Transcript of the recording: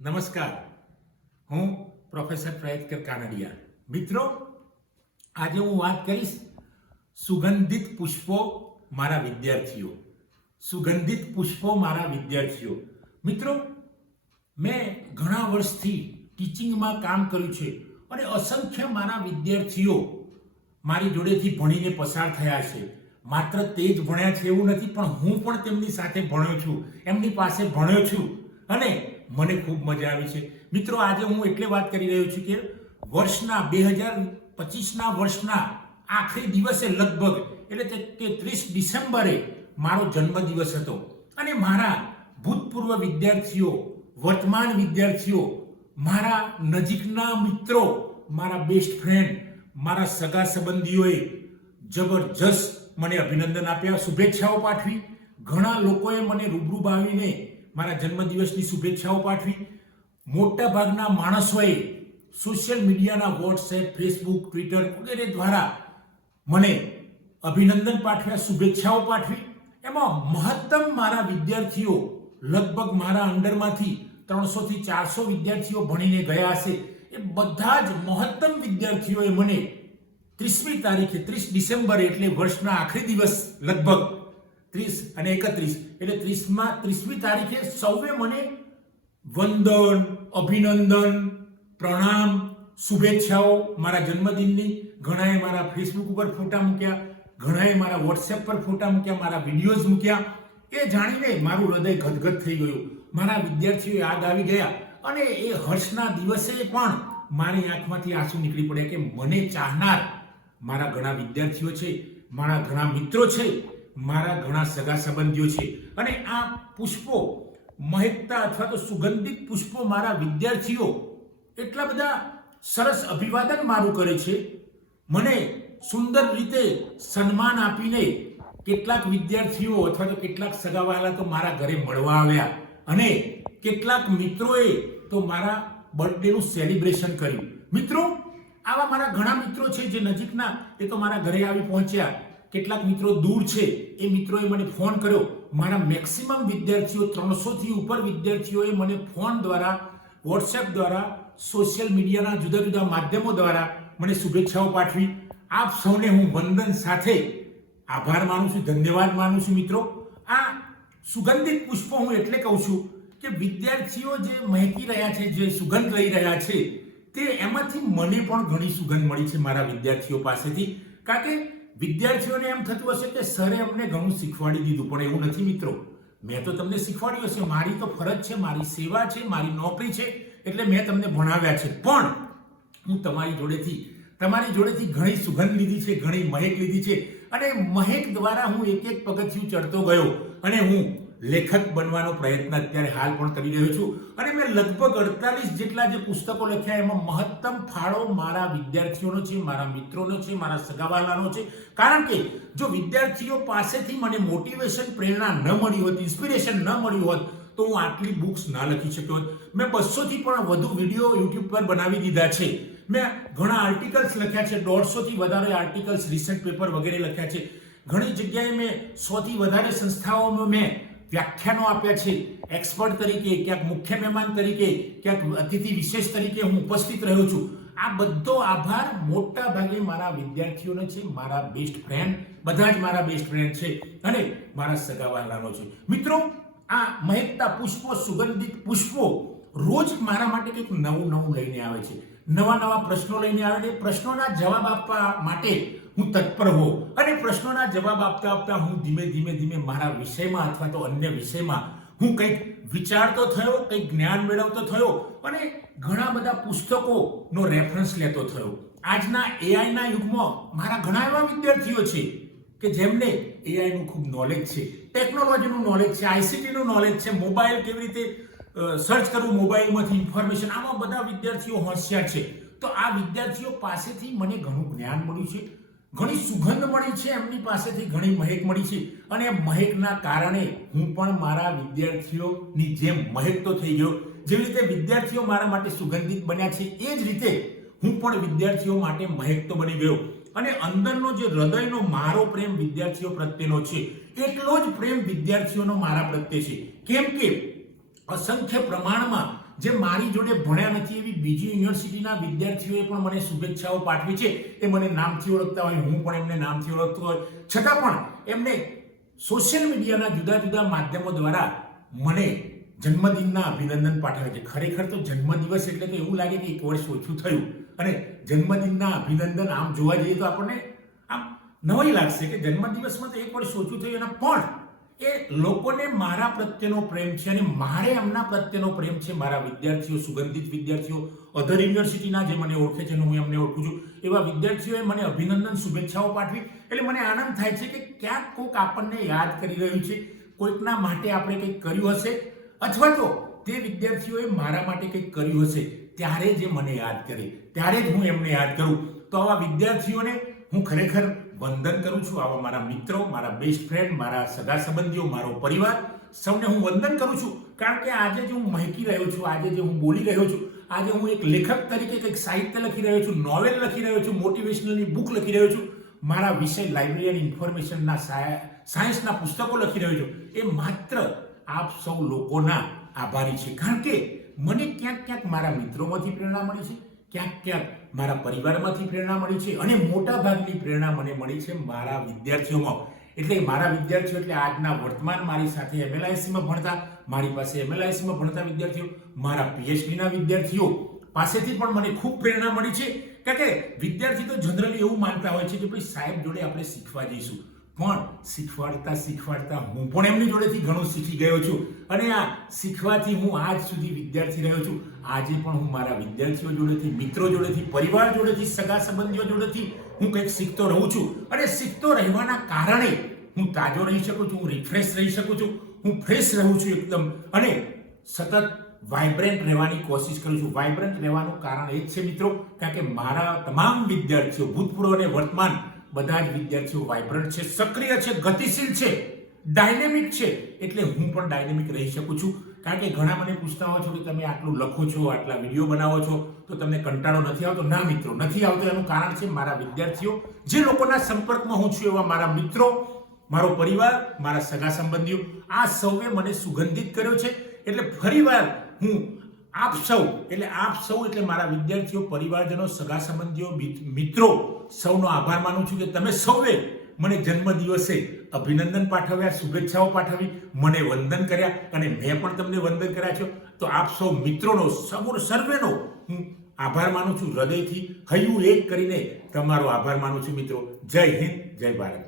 નમસ્કાર. હું પ્રોફેસર પ્રયત્કર કાનડિયા. મિત્રો, આજે હું વાત કરીશ સુગંધિત પુષ્પો મારા વિદ્યાર્થીઓ. સુગંધિત પુષ્પો મારા વિદ્યાર્થીઓ. મિત્રો, મેં ઘણા વર્ષથી ટીચિંગમાં કામ કર્યું છે અને અસંખ્ય મારા વિદ્યાર્થીઓ મારી જોડેથી ભણીને પસાર થયા છે. માત્ર તે જ ભણ્યા છે એવું નથી, પણ હું પણ તેમની સાથે ભણ્યો છું. એમની પાસે ભણ્યો છું અને મને ખૂબ મજા આવી છે. મિત્રો, આજે હું એટલે વાત કરી રહ્યો છું કે વર્ષના બે હજાર પચીસના વર્ષના આખરી દિવસે લગભગ, એટલે તે ત્રીસ ડિસેમ્બરે મારો જન્મદિવસ હતો. અને મારા ભૂતપૂર્વ વિદ્યાર્થીઓ, વર્તમાન વિદ્યાર્થીઓ, મારા નજીકના મિત્રો, મારા બેસ્ટ ફ્રેન્ડ મારા સગા સંબંધીઓએ જબરજસ્ત મને અભિનંદન આપ્યા, શુભેચ્છાઓ પાઠવી. ઘણા લોકોએ મને રૂબરૂ આવીને મારા જન્મદિવસની શુભેચ્છાઓ પાઠવી. મોટા ભાગના માણસોએ સોશિયલ મીડિયાના વોટ્સએપ ફેસબુક ટ્વિટર વગેરે દ્વારા મને અભિનંદન પાઠવ્યા, શુભેચ્છાઓ પાઠવી. એમાં મહત્તમ મારા વિદ્યાર્થીઓ લગભગ મારા અંડરમાંથી ત્રણસોથી ચારસો વિદ્યાર્થીઓ ભણીને ગયા હશે. એ બધા જ મહત્તમ વિદ્યાર્થીઓએ મને ત્રીસમી તારીખે, ત્રીસ ડિસેમ્બર એટલે વર્ષના આખરી દિવસ લગભગ ત્રીસ અને એકત્રીસ. એટલે ત્રીસમાં, ત્રીસમી તારીખે સૌએ મને વંદન, અભિનંદન, પ્રણામ, શુભેચ્છાઓ મારા જન્મદિનની. ઘણાએ મારા ફેસબુક ઉપર ફોટા મૂક્યા, ઘણાએ મારા વોટ્સએપ પર ફોટા મૂક્યા, મારા વિડીયોઝ મૂક્યા. એ જાણીને મારું હૃદય ગદગદ થઈ ગયું. મારા વિદ્યાર્થીઓ યાદ આવી ગયા અને એ હર્ષના દિવસે પણ મારી આંખમાંથી આંસુ નીકળી પડ્યા કે મને ચાહનાર મારા ઘણા વિદ્યાર્થીઓ છે, મારા ઘણા મિત્રો છે મારા ઘણા સગા સંબંધીઓ છે. અને આ પુષ્પો, મહેકતા અથવા તો સુગંધિત પુષ્પો મારા વિદ્યાર્થીઓ એટલા બધા સરસ અભિવાદન મારું કરે છે. મને સુંદર રીતે સન્માન આપીને કેટલાક વિદ્યાર્થીઓ અથવા તો કેટલાક સગાવાલા તો મારા ઘરે મળવા આવ્યા. અને કેટલાક મિત્રોએ તો મારા બર્થડેનું સેલિબ્રેશન કર્યું. મિત્રો, આવા મારા ઘણા મિત્રો છે જે નજીકના, એ તો મારા ઘરે આવી પહોંચ્યા. કેટલાક મિત્રો દૂર છે એ મિત્રોએ મને ફોન કર્યો. મારા મેક્સિમમ વિદ્યાર્થીઓ ત્રણસો થી ઉપર વિદ્યાર્થીઓએ મને ફોન દ્વારા, વોટ્સએપ દ્વારા, સોશિયલ મીડિયાના જુદા જુદા માધ્યમો દ્વારા મને શુભેચ્છાઓ પાઠવી. આપ સૌને હું વંદન સાથે આભાર માનું છું, ધન્યવાદ માનું છું મિત્રો. આ સુગંધિત પુષ્પો હું એટલે કહું છું કે વિદ્યાર્થીઓ જે મહેકી રહ્યા છે, જે સુગંધ લઈ રહ્યા છે, તે એમાંથી મને પણ ઘણી સુગંધ મળી છે મારા વિદ્યાર્થીઓ પાસેથી. કારણ કે વિદ્યાર્થીઓને એમ થતું હશે કે સરે અમને ઘણું શીખવાડી દીધું, પણ એવું નથી મિત્રો. મેં તો તમને શીખવાડ્યું હશે. મારી તો ફરજ છે, મારી સેવા છે, મારી નોકરી છે, એટલે મેં તમને ભણાવ્યા છે. પણ હું તમારી જોડેથી તમારી જોડેથી ઘણી સુગંધ લીધી છે, ઘણી મહેક લીધી છે. અને મહેક દ્વારા હું એક એક પગથિયું ચડતો ગયો અને હું લેખક બનવાનો પ્રયત્ન અત્યારે હાલ પણ કરી રહ્યો છું. અને મેં લગભગ અડતાલીસ જેટલા જે પુસ્તકો લખ્યા, એમાં મહત્તમ ફાળો મારા વિદ્યાર્થીઓનો છે, મારા મિત્રોનો છે, મારા સગાવાલાનો છે. કારણ કે જો વિદ્યાર્થીઓ પાસેથી મને મોટિવેશન, પ્રેરણા ન મળી હોત, ઇન્સ્પિરેશન ન મળ્યું હોત, તો હું આટલી બુક્સ ના લખી શક્યો હોત. મેં બસોથી પણ વધુ વીડિયો યુટ્યુબ પર બનાવી દીધા છે. મેં ઘણા આર્ટિકલ્સ લખ્યા છે, દોઢસોથી વધારે આર્ટિકલ્સ રિસર્ચ પેપર વગેરે લખ્યા છે. ઘણી જગ્યાએ મેં સોથી વધારે સંસ્થાઓમાં મેં વ્યાખ્યાનો આપ્યા છે. એક્સપર્ટ તરીકે, ક્યાંક મુખ્ય મહેમાન તરીકે, ક્યાંક અતિથિ વિશેષ તરીકે હું ઉપસ્થિત રહ્યો છું. આ બધો આભાર મોટા ભાગે મારા વિદ્યાર્થીઓનો છે, મારા બેસ્ટ ફ્રેન્ડ બધા જ મારા બેસ્ટ ફ્રેન્ડ છે અને મારા સગાવાલાનો છે. મિત્રો, આ મહેકતા પુષ્પો, સુગંધિત પુષ્પો રોજ મારા માટે કંઈક નવું નવું લઈને આવે છે. નવા નવા પ્રશ્નો લઈને આવે છે. પ્રશ્નોના જવાબ આપવા માટે હું તત્પર હો અને પ્રશ્નોના જવાબ આપતા આપતા હું ધીમે ધીમે ધીમે મારા વિષયમાં અથવા તો અન્ય વિષયમાં હું કંઈક વિચારતો થયો, કંઈક જ્ઞાન મેળવતો થયો અને ઘણા બધા પુસ્તકોનો રેફરન્સ લેતો થયો. આજના એઆઈના યુગમાં મારા ઘણા એવા વિદ્યાર્થીઓ છે કે જેમને એઆઈનું ખૂબ નોલેજ છે ટેકનોલોજીનું નોલેજ છે આઈસીટીનું નોલેજ છે મોબાઈલ કેવી રીતે સર્ચ કરવું મોબાઈલમાંથી ઇન્ફોર્મેશન આમાં બધા વિદ્યાર્થીઓ હોશિયાર છે. તો આ વિદ્યાર્થીઓ પાસેથી મને ઘણું જ્ઞાન મળ્યું છે. ઘણી સુગંધ મળી છે એમની પાસેથી, ઘણી મહેક મળી છે. અને મહેકના કારણે હું પણ મારા વિદ્યાર્થીઓની જેમ મહેક તો થઈ ગયો. જેવી રીતે વિદ્યાર્થીઓ મારા માટે સુગંધિત બન્યા છે, એ જ રીતે હું પણ વિદ્યાર્થીઓ માટે મહેક તો બની ગયો. અને અંદરનો જે હૃદયનો મારો પ્રેમ વિદ્યાર્થીઓ પ્રત્યેનો છે, એટલો જ પ્રેમ વિદ્યાર્થીઓનો મારા પ્રત્યે છે. કેમ કે, અસંખ્ય પ્રમાણમાં જે મારી જોડે ભણ્યા નથી એવી બીજી યુનિવર્સિટીના વિદ્યાર્થીઓએ પણ મને શુભેચ્છાઓ પાઠવી છે. એ મને નામથી ઓળખતા હોય, હું પણ એમને નામથી ઓળખતો હોય. છતાં પણ એમને સોશિયલ મીડિયાના જુદા જુદા માધ્યમો દ્વારા મને જન્મદિનના અભિનંદન પાઠવે છે. ખરેખર તો જન્મદિવસ એટલે તો એવું લાગે કે એક વર્ષ ઓછું થયું. અને જન્મદિનના અભિનંદન આમ જોવા જઈએ તો આપણને આમ નવાઈ લાગશે કે જન્મદિવસમાં તો એક વર્ષ ઓછું થયું અને પણ એ લોકોને મારા પ્રત્યેનો પ્રેમ છે અને મારે એમના પ્રત્યેનો પ્રેમ છે મારા વિદ્યાર્થીઓ, સુગંધિત વિદ્યાર્થીઓ અધર યુનિવર્સિટીના જે મને ઓળખે છે હું એમને ઓળખું છું, એવા વિદ્યાર્થીઓએ મને અભિનંદન, શુભેચ્છાઓ પાઠવી. એટલે મને આનંદ થાય છે કે ક્યાંક કોઈક આપણને યાદ કરી રહ્યું છે, કોઈકના માટે આપણે કંઈક કર્યું હશે, અથવા તો તે વિદ્યાર્થીઓએ મારા માટે કંઈક કર્યું હશે, ત્યારે જે મને યાદ કરે, ત્યારે જ હું એમને યાદ કરું. તો આવા વિદ્યાર્થીઓને હું ખરેખર વંદન કરું છું આવા મારા મિત્રો, મારા બેસ્ટ ફ્રેન્ડ મારા સગા સંબંધીઓ, મારો પરિવાર, સૌને હું વંદન કરું છું. કારણ કે આજે જે હું મહેકી રહ્યો છું, આજે જે હું બોલી રહ્યો છું, આજે હું એક લેખક તરીકે કંઈક સાહિત્ય લખી રહ્યો છું નોવેલ લખી રહ્યો છું મોટિવેશનલની બુક લખી રહ્યો છું, મારા વિષય લાઇબ્રેરી અને ઇન્ફોર્મેશનના સાયન્સના પુસ્તકો લખી રહ્યો છું. એ માત્ર આપ સૌ લોકોના આભારી છે. કારણ કે મને ક્યાંક ક્યાંક મારા મિત્રોમાંથી પ્રેરણા મળી છે. ક્યાંક ક્યાંક મારા પરિવારમાંથી પ્રેરણા મળી છે અને મોટા ભાગની પ્રેરણા મને મળી છે મારા વિદ્યાર્થીઓમાં. એટલે મારા વિદ્યાર્થીઓ એટલે આજના વર્તમાન મારી સાથે એમએલઆઈસીમાં ભણતા, મારી પાસે એમએલઆઈસીમાં ભણતા વિદ્યાર્થીઓ, મારા પીએચડીના વિદ્યાર્થીઓ પાસેથી પણ મને ખૂબ પ્રેરણા મળી છે. કારણ કે વિદ્યાર્થી તો જનરલી એવું માનતા હોય છે કે ભાઈ સાહેબ જોડે આપણે શીખવા જઈશું. પણ શીખવાડતા શીખવાડતા હું પણ એમની જોડેથી ઘણું શીખી ગયો છું. અને આ શીખવાથી હું આજ સુધી વિદ્યાર્થી રહ્યો છું. આજે પણ હું મારા વિદ્યાર્થીઓ જોડેથી, મિત્રો જોડેથી, પરિવાર જોડેથી, સગા સંબંધીઓ જોડેથી હું કંઈક શીખતો રહું છું. અને શીખતો રહેવાના કારણે હું તાજો રહી શકું છું, હું રિફ્રેશ રહી શકું છું, હું ફ્રેશ રહું છું એકદમ. અને સતત વાઇબ્રન્ટ રહેવાની કોશિશ કરું છું. વાઇબ્રન્ટ રહેવાનું કારણ એ જ છે, મિત્રો, કારણ કે મારા તમામ વિદ્યાર્થીઓ, ભૂતપૂર્વ અને વર્તમાન બધા જ વિદ્યાર્થીઓ વાઇબ્રન્ટ છે, સક્રિય છે, ગતિશીલ છે ડાયનેમિક છે. એટલે હું પણ ડાયનેમિક રહી શકું છું. કારણ કે ઘણા મને પૂછતા હોય છો કે તમે આટલું લખો છો, આટલા વીડિયો બનાવો છો, તો તમને કંટાળો નથી આવતો? ના મિત્રો, નથી આવતો. એનું કારણ છે મારા વિદ્યાર્થીઓ. જે લોકોના સંપર્કમાં હું છું એવા મારા મિત્રો, મારો પરિવાર, મારા સગા સંબંધીઓ, આ સૌએ મને સુગંધિત કર્યો છે. એટલે ફરીવાર હું આપ સૌ, એટલે આપ સૌ, એટલે મારા વિદ્યાર્થીઓ, પરિવારજનો, સગા સંબંધીઓ મિત્રો, સૌનો આભાર માનું છું કે તમે સૌએ મને જન્મદિવસે અભિનંદન પાઠવ્યા, શુભેચ્છાઓ પાઠવી, મને વંદન કર્યા અને મેં પણ તમને વંદન કર્યા છો. તો આપ સૌ મિત્રોનો, સગુણ સર્વેનો હું આભાર માનું છું. હૃદયથી હૈયું એક કરીને તમારો આભાર માનું છું મિત્રો. જય હિન્દ, જય ભારત.